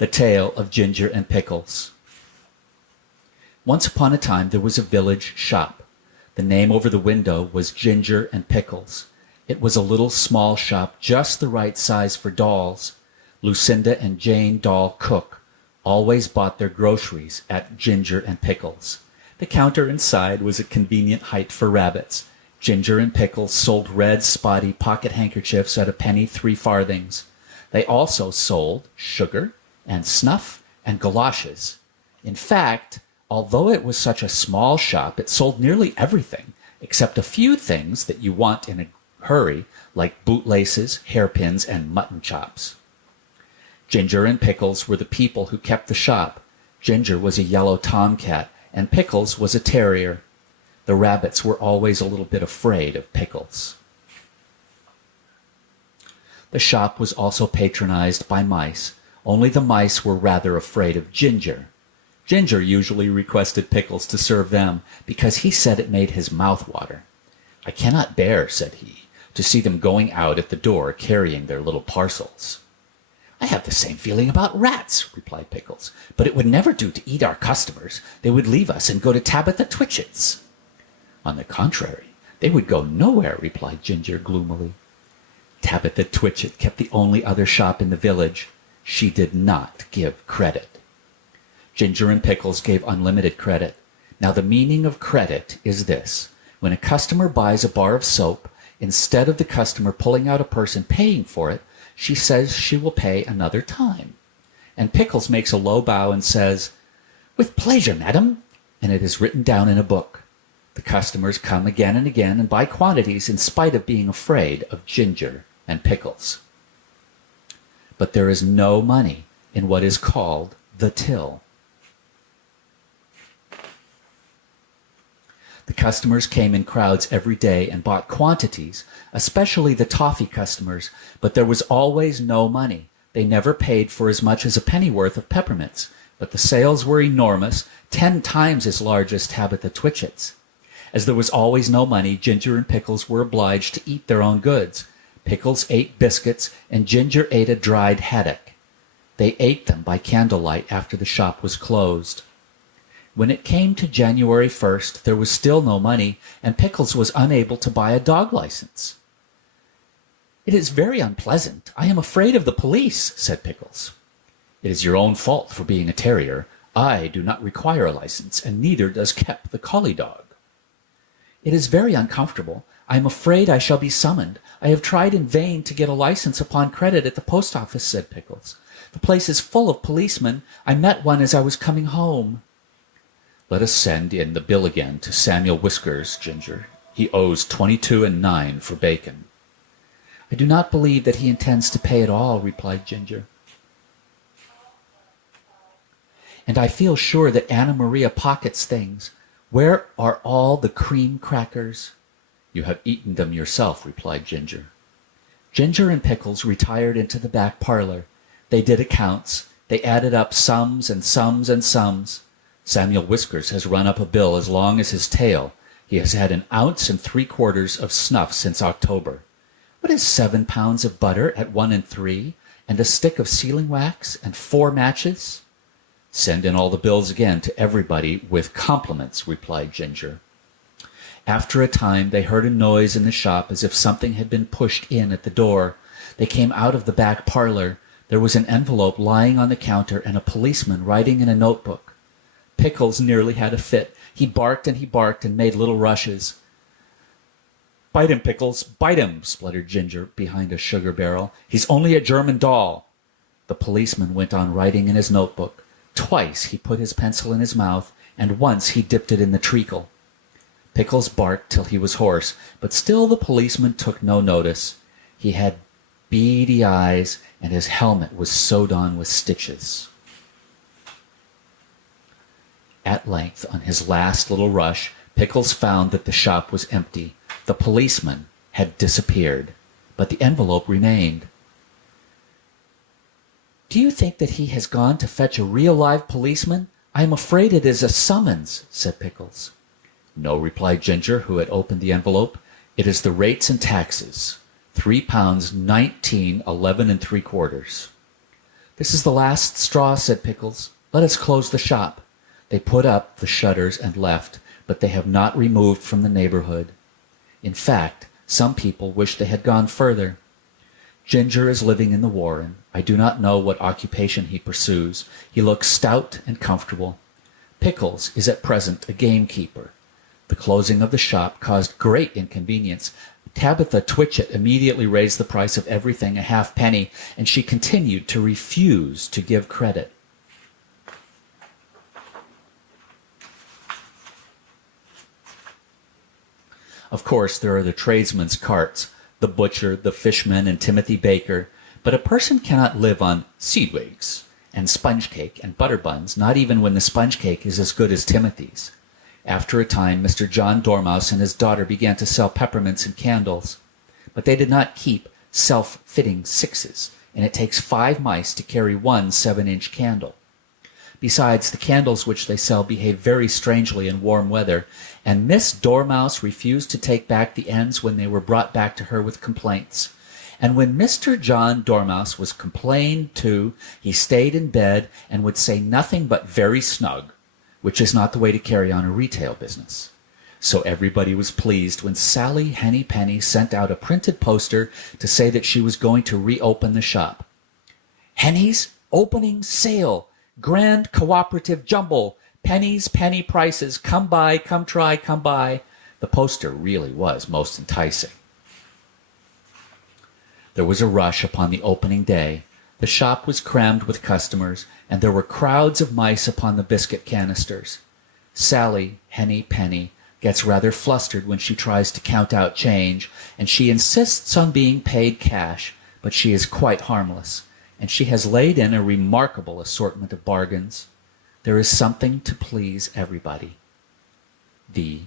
The Tale of Ginger and Pickles. Once upon a time there was a village shop. The name over the window was Ginger and Pickles. It was a little small shop, just the right size for dolls. Lucinda and Jane Doll Cook always bought their groceries at Ginger and Pickles. The counter inside was a convenient height for rabbits. Ginger and Pickles sold red, spotty pocket handkerchiefs at a penny 3 farthings. They also sold sugar and snuff and galoshes. In fact, although it was such a small shop, it sold nearly everything, except a few things that you want in a hurry, like bootlaces, hairpins, and mutton chops. Ginger and Pickles were the people who kept the shop. Ginger was a yellow tomcat, and Pickles was a terrier. The rabbits were always a little bit afraid of Pickles. The shop was also patronized by mice. Only the mice were rather afraid of Ginger. Ginger usually requested Pickles to serve them because he said it made his mouth water. "I cannot bear," said he, "to see them going out at the door carrying their little parcels." "I have the same feeling about rats," replied Pickles, "but it would never do to eat our customers. They would leave us and go to Tabitha Twitchit's." "On the contrary, they would go nowhere," replied Ginger gloomily. Tabitha Twitchit kept the only other shop in the village. She did not give credit. Ginger and Pickles gave unlimited credit. Now the meaning of credit is this. When a customer buys a bar of soap, instead of the customer pulling out a purse and paying for it, she says she will pay another time. And Pickles makes a low bow and says, "With pleasure, madam," and it is written down in a book. The customers come again and again and buy quantities in spite of being afraid of Ginger and Pickles. But there is no money in what is called the till. The customers came in crowds every day and bought quantities, especially the toffee customers, but there was always no money. They never paid for as much as a pennyworth of peppermints, but the sales were enormous, 10 times as large as Tabitha Twitchit's. As there was always no money, Ginger and Pickles were obliged to eat their own goods. Pickles ate biscuits, and Ginger ate a dried haddock. They ate them by candlelight after the shop was closed. When it came to January 1st, there was still no money, and Pickles was unable to buy a dog license. "It is very unpleasant. I am afraid of the police," said Pickles. "It is your own fault for being a terrier. I do not require a license, and neither does Kep the collie dog." "It is very uncomfortable. I am afraid I shall be summoned. I have tried in vain to get a license upon credit at the post office," said Pickles. "The place is full of policemen. I met one as I was coming home." "Let us send in the bill again to Samuel Whiskers, Ginger. He owes 22 and 9 for bacon." "I do not believe that he intends to pay at all," replied Ginger. "And I feel sure that Anna Maria pockets things. Where are all the cream crackers?" "You have eaten them yourself," replied Ginger. Ginger and Pickles retired into the back parlor. They did accounts. They added up sums and sums and sums. Samuel Whiskers has run up a bill as long as his tail. He has had 1 3/4 ounces of snuff since October. What is 7 pounds of butter at 1 3, and a stick of sealing wax, and 4 matches? "Send in all the bills again to everybody with compliments," replied Ginger. After a time they heard a noise in the shop as if something had been pushed in at the door. They came out of the back parlor. There was an envelope lying on the counter and a policeman writing in a notebook. Pickles nearly had a fit. He barked and made little rushes. "Bite him, Pickles, bite him," spluttered Ginger behind a sugar barrel. "He's only a German doll." The policeman went on writing in his notebook. Twice he put his pencil in his mouth, and once he dipped it in the treacle. Pickles barked till he was hoarse, but still the policeman took no notice. He had beady eyes, and his helmet was sewed on with stitches. At length, on his last little rush, Pickles found that the shop was empty. The policeman had disappeared, but the envelope remained. "Do you think that he has gone to fetch a real live policeman? I am afraid it is a summons," said Pickles. "No," replied Ginger, who had opened the envelope. "It is the rates and taxes. 3 pounds 19 11 3/4." "This is the last straw," said Pickles. "Let us close the shop." They put up the shutters and left, but they have not removed from the neighborhood. In fact, some people wish they had gone further. Ginger is living in the warren. I do not know what occupation he pursues. He looks stout and comfortable. Pickles is at present a gamekeeper. The closing of the shop caused great inconvenience. Tabitha Twitchit immediately raised the price of everything a halfpenny, and she continued to refuse to give credit. Of course, there are the tradesmen's carts, the butcher, the fishman, and Timothy Baker, but a person cannot live on seedwigs and sponge cake and butter buns, not even when the sponge cake is as good as Timothy's. After a time, Mr. John Dormouse and his daughter began to sell peppermints and candles, but they did not keep self-fitting sixes, and it takes 5 mice to carry one 7-inch candle. Besides, the candles which they sell behave very strangely in warm weather, and Miss Dormouse refused to take back the ends when they were brought back to her with complaints. And when Mr. John Dormouse was complained to, he stayed in bed and would say nothing but "very snug," which is not the way to carry on a retail business. So everybody was pleased when Sally Henny Penny sent out a printed poster to say that she was going to reopen the shop. "Henny's opening sale! Grand cooperative jumble! Pennies, penny prices! Come buy, come try, come buy!" The poster really was most enticing. There was a rush upon the opening day. The shop was crammed with customers, and there were crowds of mice upon the biscuit canisters. Sally Henny Penny gets rather flustered when she tries to count out change, and she insists on being paid cash, but she is quite harmless, and she has laid in a remarkable assortment of bargains. There is something to please everybody. The